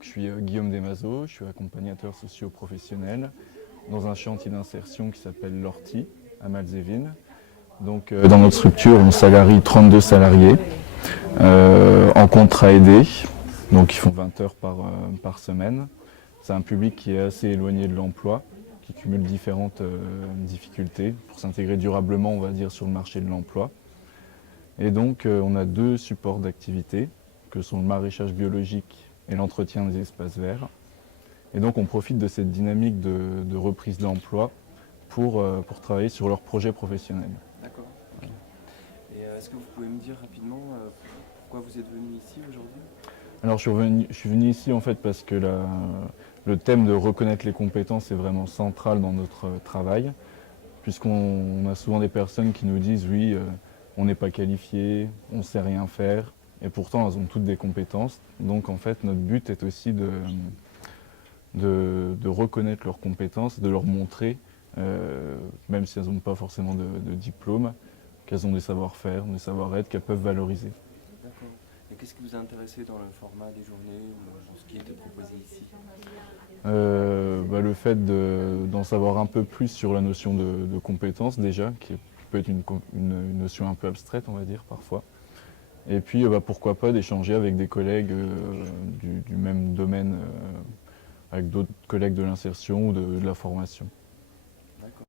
Je suis Guillaume Desmazeaux, je suis accompagnateur socio-professionnel dans un chantier d'insertion qui s'appelle l'Orti à Malzévine. Donc, dans notre structure, on salarie 32 salariés en contrat aidé, donc ils font 20 heures par semaine. C'est un public qui est assez éloigné de l'emploi, qui cumule différentes difficultés pour s'intégrer durablement, on va dire, sur le marché de l'emploi. Et donc, on a deux supports d'activité, que sont le maraîchage biologique et l'entretien des espaces verts. Et donc, on profite de cette dynamique de reprise d'emploi pour travailler sur leurs projets professionnels. D'accord. Ok. Et est-ce que vous pouvez me dire rapidement pourquoi vous êtes venu ici aujourd'hui? Alors, je suis venu ici en fait parce que le thème de reconnaître les compétences est vraiment central dans notre travail, puisqu'on a souvent des personnes qui nous disent oui, on n'est pas qualifié, on ne sait rien faire, et pourtant elles ont toutes des compétences. Donc en fait, notre but est aussi de reconnaître leurs compétences, de leur montrer, même si elles n'ont pas forcément de diplôme, qu'elles ont des savoir-faire, des savoir-être qu'elles peuvent valoriser. D'accord. Et qu'est-ce qui vous a intéressé dans le format des journées ou dans ce qui était proposé ici? Le fait d'en savoir un peu plus sur la notion de compétence déjà, qui peut être une notion un peu abstraite, on va dire, parfois. Et puis, pourquoi pas d'échanger avec des collègues du même domaine, avec d'autres collègues de l'insertion ou de la formation.